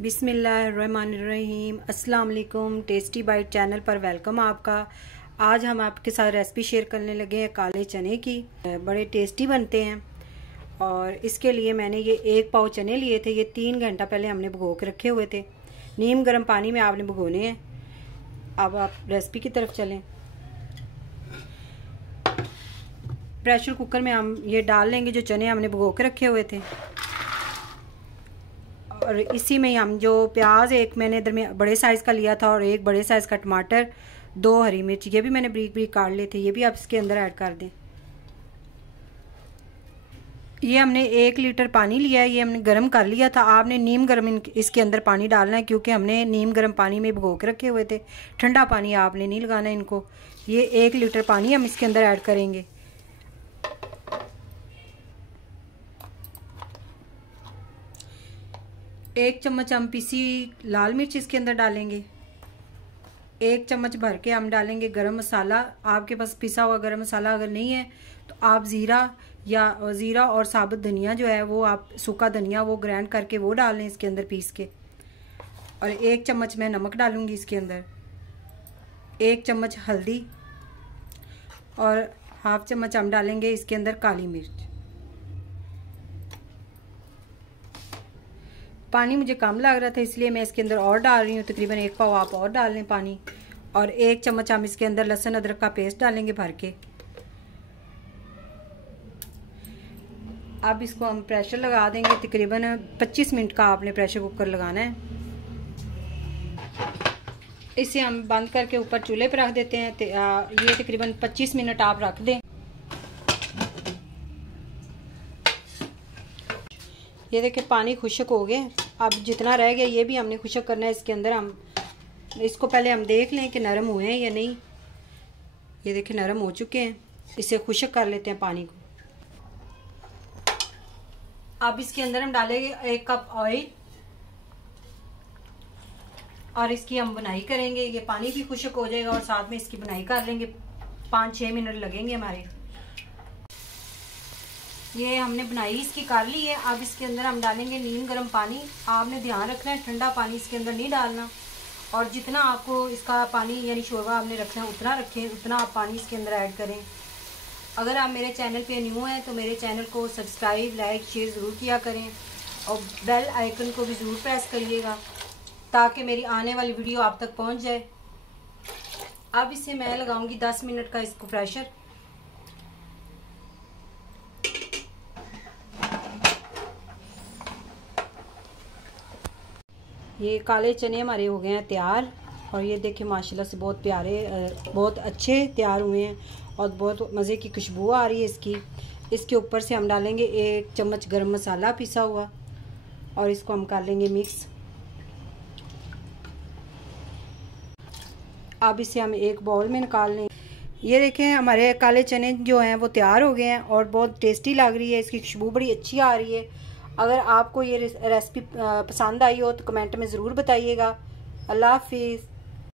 बिस्मिल्लाहिर्रहमानिर्रहीम। अस्सलाम वालेकुम। टेस्टी बाइट चैनल पर वेलकम आपका। आज हम आपके साथ रेसिपी शेयर करने लगे हैं काले चने की। बड़े टेस्टी बनते हैं और इसके लिए मैंने ये 1 पाव चने लिए थे। ये 3 घंटा पहले हमने भिगो के रखे हुए थे। नीम गर्म पानी में आपने भिगोने हैं। अब आप रेसिपी की तरफ चलें। प्रेशर कुकर में हम ये डाल लेंगे जो चने हमने भिगो के रखे हुए थे और इसी में हम जो प्याज एक मैंने दरमियान बड़े साइज़ का लिया था और एक बड़े साइज़ का टमाटर, 2 हरी मिर्च, ये भी मैंने ब्रीक ब्रीक काट लिए थे, ये भी आप इसके अंदर ऐड कर दें। ये हमने 1 लीटर पानी लिया है, ये हमने गर्म कर लिया था। आपने नीम गर्म इसके अंदर पानी डालना है क्योंकि हमने नीम गर्म पानी में भिगो के रखे हुए थे। ठंडा पानी आपने नहीं लगाना है इनको। ये 1 लीटर पानी हम इसके अंदर ऐड करेंगे। एक चम्मच हम पीसी लाल मिर्च इसके अंदर डालेंगे। 1 चम्मच भर के हम डालेंगे गरम मसाला। आपके पास पिसा हुआ गरम मसाला अगर नहीं है तो आप ज़ीरा और साबुत धनिया जो है वो आप सूखा धनिया वो ग्राइंड करके वो डाल लें इसके अंदर पीस के। और 1 चम्मच मैं नमक डालूंगी इसके अंदर, 1 चम्मच हल्दी और 1/2 चम्मच हम डालेंगे इसके अंदर काली मिर्च। पानी मुझे कम लग रहा था इसलिए मैं इसके अंदर और डाल रही हूँ। तकरीबन 1 पाव आप और डाल लें पानी। और 1 चम्मच हम इसके अंदर लहसुन अदरक का पेस्ट डालेंगे भर के। अब इसको हम प्रेशर लगा देंगे। तकरीबन 25 मिनट का आपने प्रेशर कुकर लगाना है। इसे हम बंद करके ऊपर चूल्हे पर रख देते हैं। ये तकरीबन 25 मिनट आप रख दें। ये देखिए पानी खुश्क हो गया। अब जितना रह गया ये भी हमने खुश्क करना है। इसके अंदर हम इसको पहले हम देख लें कि नरम हुए हैं या नहीं। ये देखिए नरम हो चुके हैं। इसे खुश्क कर लेते हैं पानी को। अब इसके अंदर हम डालेंगे 1 कप ऑयल और इसकी हम बुनाई करेंगे। ये पानी भी खुश्क हो जाएगा और साथ में इसकी बुनाई कर लेंगे। 5-6 मिनट लगेंगे हमारे। ये हमने बुनाई इसकी कर ली है। अब इसके अंदर हम डालेंगे नीम गर्म पानी। आपने ध्यान रखना है ठंडा पानी इसके अंदर नहीं डालना। और जितना आपको इसका पानी यानी शोरबा आपने रखना है उतना रखें, उतना आप पानी इसके अंदर ऐड करें। अगर आप मेरे चैनल पे न्यू हैं तो मेरे चैनल को सब्सक्राइब, लाइक, शेयर ज़रूर किया करें और बेल आइकन को भी ज़रूर प्रेस करिएगा ताकि मेरी आने वाली वीडियो आप तक पहुँच जाए। अब इसे मैं लगाऊंगी 10 मिनट का इसको प्रेशर। ये काले चने हमारे हो गए हैं तैयार और ये देखिए माशाल्लाह से बहुत प्यारे, बहुत अच्छे तैयार हुए हैं और बहुत मज़े की खुशबू आ रही है इसकी। इसके ऊपर से हम डालेंगे 1 चम्मच गरम मसाला पिसा हुआ और इसको हम कर लेंगे मिक्स। अब इसे हम एक बाउल में निकाल लें। ये देखें हमारे काले चने जो हैं वो तैयार हो गए हैं और बहुत टेस्टी लग रही है। इसकी खुशबू बड़ी अच्छी आ रही है। अगर आपको ये रेसिपी पसंद आई हो तो कमेंट में ज़रूर बताइएगा। अल्लाह हाफिज़।